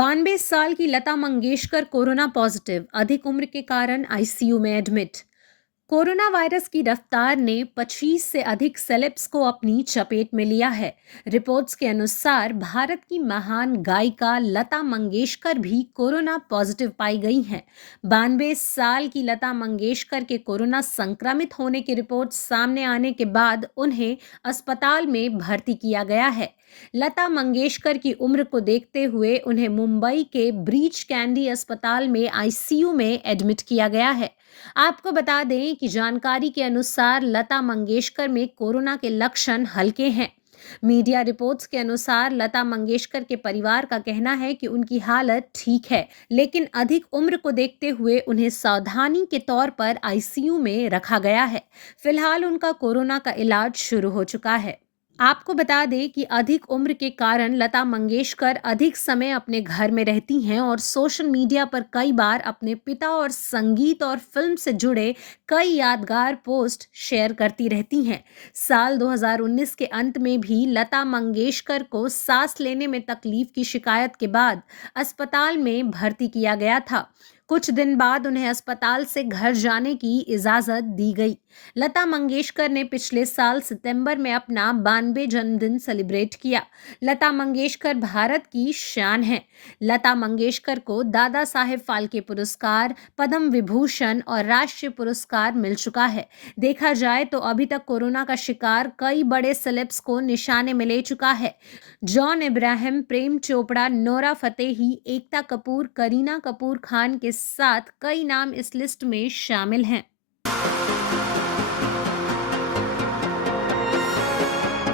92 साल की Lata Mangeshkar corona positive, अधिक उम्र के कारण आईसीयू में एडमिट। कोरोना वायरस की रफ्तार ने 25 से अधिक सेलेब्स को अपनी चपेट में लिया है। रिपोर्ट्स के अनुसार भारत की महान गायिका लता मंगेशकर भी कोरोना पॉजिटिव पाई गई हैं। 92 साल की लता मंगेशकर के कोरोना संक्रमित होने की रिपोर्ट सामने आने के बाद उन्हें अस्पताल में भर्ती किया गया है। लता मंगेशकर की उम्र को देखते हुए उन्हें मुंबई के ब्रीच कैंडी अस्पताल में आईसीयू में एडमिट किया गया है। आपको बता दें कि जानकारी के अनुसार लता मंगेशकर में कोरोना के लक्षण हल्के हैं। मीडिया रिपोर्ट्स के अनुसार लता मंगेशकर के परिवार का कहना है कि उनकी हालत ठीक है, लेकिन अधिक उम्र को देखते हुए उन्हें सावधानी के तौर पर आईसीयू में रखा गया है। फिलहाल उनका कोरोना का इलाज शुरू हो चुका है। आपको बता दें कि अधिक उम्र के कारण लता मंगेशकर अधिक समय अपने घर में रहती हैं और सोशल मीडिया पर कई बार अपने पिता और संगीत और फिल्म से जुड़े कई यादगार पोस्ट शेयर करती रहती हैं। साल 2019 के अंत में भी लता मंगेशकर को सांस लेने में तकलीफ की शिकायत के बाद अस्पताल में भर्ती किया गया था। कुछ दिन बाद उन्हें अस्पताल से घर जाने की इजाजत दी गई। लता मंगेशकर ने पिछले साल सितंबर में अपना 92 जन्मदिन सेलिब्रेट किया। लता मंगेशकर भारत की शान है। लता मंगेशकर को दादा साहेब फाल्के पुरस्कार, पद्म विभूषण और राष्ट्रीय पुरस्कार मिल चुका है। देखा जाए तो अभी तक कोरोना का शिकार कई बड़े सेलेब्स को निशाने में ले चुका है। John Ibrahim, Prem Chopra, Nora Fatehi, Ekta Kapoor, Kareena Kapoor Khan के साथ कई नाम इस लिस्ट में शामिल हैं।